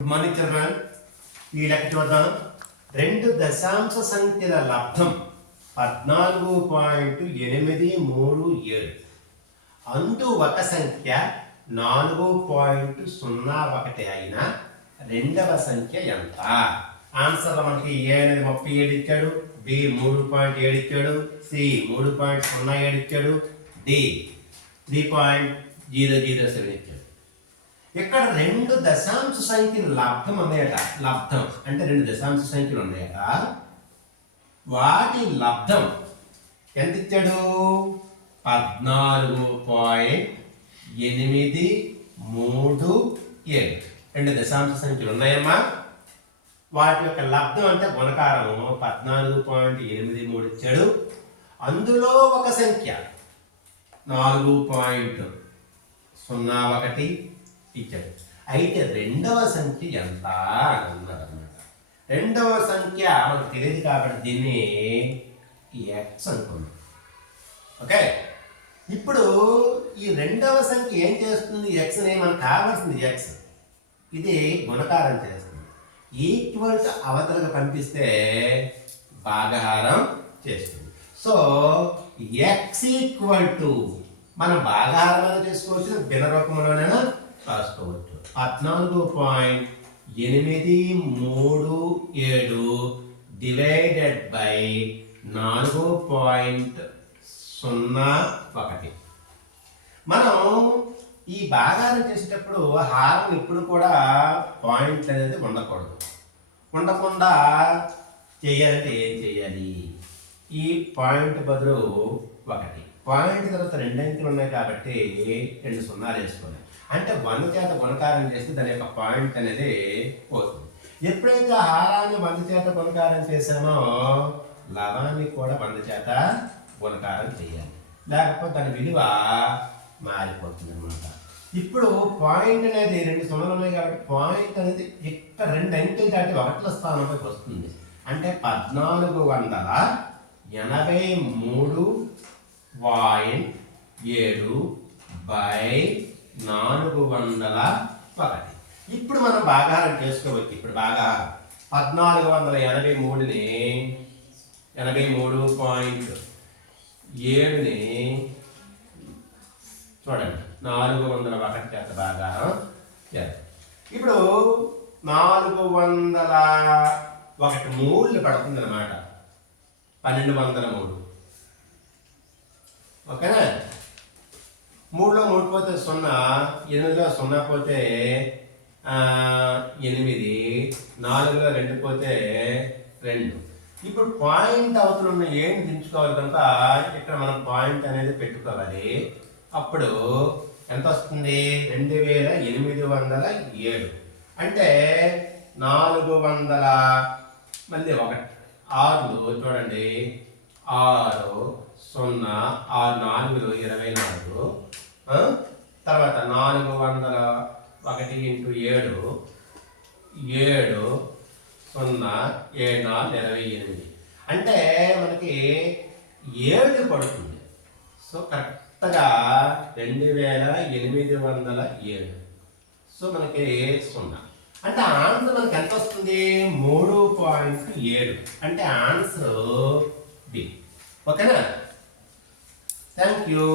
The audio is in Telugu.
Good morning children. ఈ లెక్క చూద్దాం. రెండు దశాంశ సంఖ్యల లబ్ధం 14.837. అందు ఒక సంఖ్య 4.01 అయిన రెండవ సంఖ్య ఎంత? ఆన్సర్ మనకి ఏ అనేది 37 ఇచ్చాడు, బి 3.7 ఇచ్చాడు, సి 3.07 ఇచ్చాడు, డి 3.007 ఇచ్చాడు. ఇక్కడ రెండు దశాంశ సంఖ్యలు లబ్ధం ఉన్నాయట. లబ్ధం అంటే రెండు దశాంశ సంఖ్యలు ఉన్నాయట. వాటి లబ్ధం ఎంత ఇచ్చాడు? 14.837. రెండు దశాంశ సంఖ్యలు ఉన్నాయమ్మా. వాటి యొక్క లబ్ధం అంటే గుణకారము 14.83 ఇచ్చాడు. అందులో ఒక సంఖ్య 4.01 ఇచ్చాడు. అయితే రెండవ సంఖ్య ఎంత అని అన్నాడు అన్నమాట. రెండవ సంఖ్య మనకు తెలియదు కాబట్టి దీన్ని ఎక్స్ అనుకున్నాం. ఓకే, ఇప్పుడు ఈ రెండవ సంఖ్య ఏం చేస్తుంది? ఎక్స్ అని మనకు కావాల్సింది ఎక్స్. ఇది గుణకారం చేస్తుంది. ఈక్వల్ టు అవతలకు పంపిస్తే భాగాహారం చేస్తుంది. సో ఎక్స్ ఈక్వల్ టు మనం భాగాహారం చేసుకోవచ్చు, భిన్న రూపంలోనైనా రాసుకోవచ్చు. 14.837 డివైడెడ్ బై 4.01. మనం ఈ భాగాన్ని చేసేటప్పుడు హారం ఎప్పుడు కూడా పాయింట్ అనేది ఉండకూడదు. ఉండకుండా చేయాలంటే ఏం చేయాలి? ఈ పాయింట్ బదులు 1, పాయింట్ తర్వాత 2 అంకెలు ఉన్నాయి కాబట్టి 2 సున్నాలు వేసుకోవాలి. అంటే 1 చేత గుణకారం చేస్తే దాని యొక్క పాయింట్ అనేది పోతుంది. ఎప్పుడైతే హారాన్ని 1 చేత గుణకారం చేసామో లవాన్ని కూడా 1 చేత గుణకారం చేయాలి, లేకపోతే దాని విలువ మారిపోతుంది అన్నమాట. ఇప్పుడు పాయింట్ అనేది 2 సున్నాలు ఉన్నాయి కాబట్టి పాయింట్ అనేది ఇక్కడ 2 అంకెలు దాటి 1ల స్థానంలోకి వస్తుంది. అంటే 1483.7 బై 401. ఇప్పుడు మనం భాగాహారం చేసుకోవచ్చు. ఇప్పుడు భాగాహారం 1483ని 83.7ని చూడండి 401 చేత భాగాహారం చేద్దాం. ఇప్పుడు 401 మూడులు పడుతుంది అన్నమాట. 1203. ఓకేనా? 3లో 3 పోతే 0, 8లో 0 పోతే 8, 4లో 2 పోతే 2. ఇప్పుడు పాయింట్ అవతల ఉన్న ఏని దించుకోవాలి కనుక ఇక్కడ మనం పాయింట్ అనేది పెట్టుకోవాలి. అప్పుడు ఎంత వస్తుంది? 2807. అంటే 400 మళ్ళీ 1 6 చూడండి, 6 0 6 4 24. తర్వాత 401 ఇంటూ 7 7 0 7 28. అంటే మనకి 7 పడుతుంది. సో కరెక్ట్గా 2807. సో మనకి 0 అంటే ఆన్సర్ మనకి ఎంత వస్తుంది? 3.7. అంటే ఆన్సర్ బి. ఓకేనా? Thank you.